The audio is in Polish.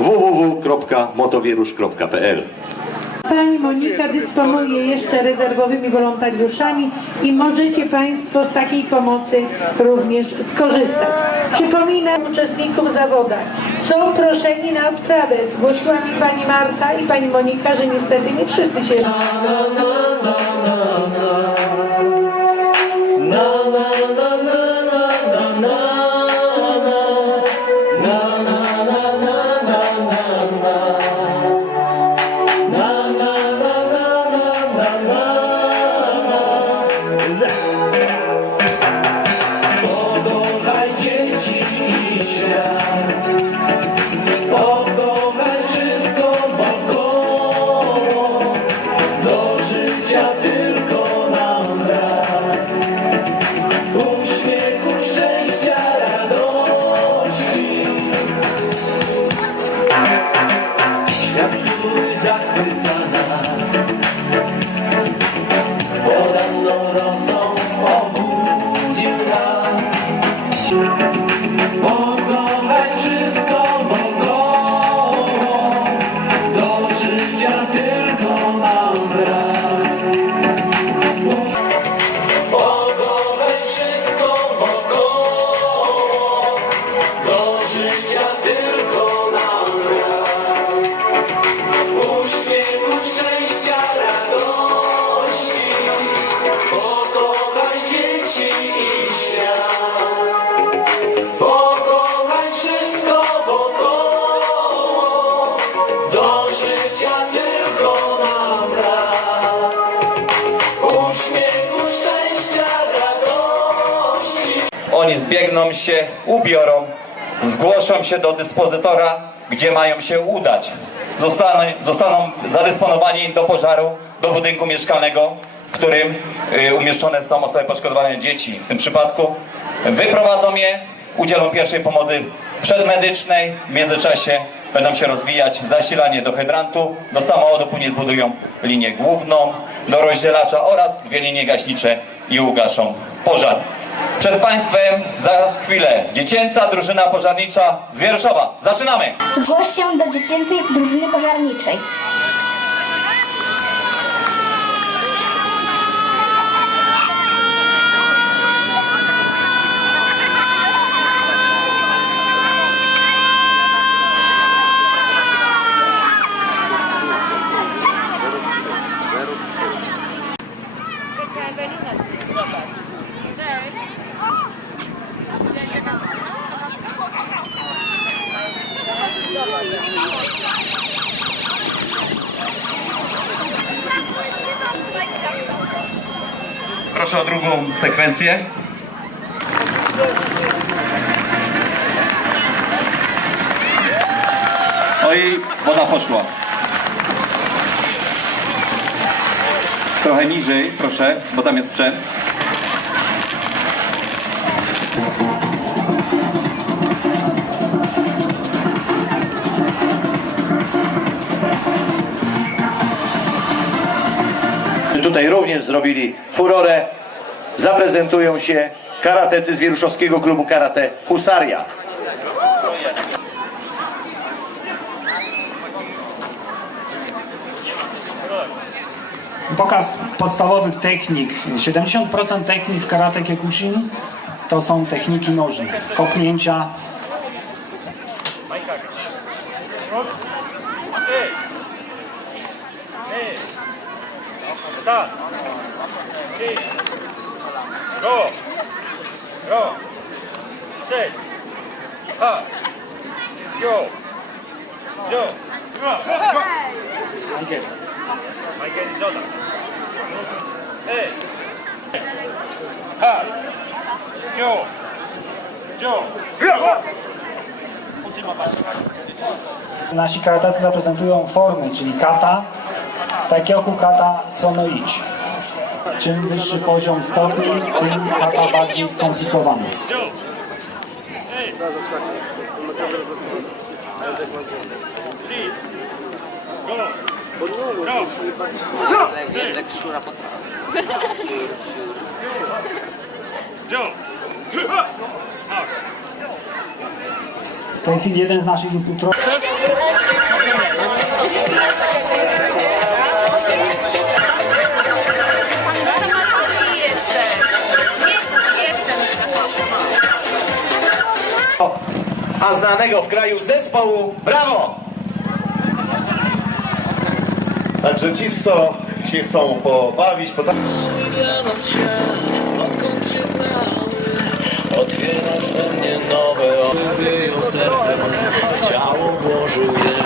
www.motowierusz.pl Pani Monika dysponuje jeszcze rezerwowymi wolontariuszami i możecie Państwo z takiej pomocy również skorzystać. Przypominam uczestników zawodach. Są proszeni na odprawę. Zgłosiła mi Pani Marta i Pani Monika, że niestety nie wszyscy się... Pokochaj Oni zbiegną się, ubiorą, zgłoszą się do dyspozytora, gdzie mają się udać. Zostaną, zostaną zadysponowani do pożaru, do budynku mieszkalnego, w którym y, umieszczone są osoby poszkodowane dzieci. W tym przypadku wyprowadzą je, udzielą pierwszej pomocy przedmedycznej, w międzyczasie będą się rozwijać zasilanie do hydrantu, do samochodu, później zbudują linię główną, do rozdzielacza oraz dwie linie gaśnicze i ugaszą pożar. Przed Państwem za chwilę dziecięca drużyna pożarnicza z Wieruszowa. Zaczynamy! Zgłoś się do dziecięcej drużyny pożarniczej. Proszę o drugą sekwencję. Oj, woda poszła. Trochę niżej, proszę, bo tam jest sprzęt. Tutaj również zrobili furorę. Zaprezentują się karatecy z Wieruszowskiego Klubu Karate Husaria. Pokaz podstawowych technik. 70% technik w karate kyokushin to są techniki nożne. Kopnięcia, Start. Six. Go. Go. Six. Ha. Yo. Go. Go. Michael. Michael Jordan. Hey. Ha. Yo. Yo. Go. Nasi karatacy zaprezentują formy, czyli kata, Takioku kata sonoichi. Czym wyższy poziom stopni, tym kata bardziej skomplikowany. Leksura W tej chwili jeden z naszych instruktorów... A znanego w kraju zespołu Brawo! Także ci, co się chcą pobawić, potem... dla nas świat, odkąd się znamy Otwierasz we mnie nowe serce, je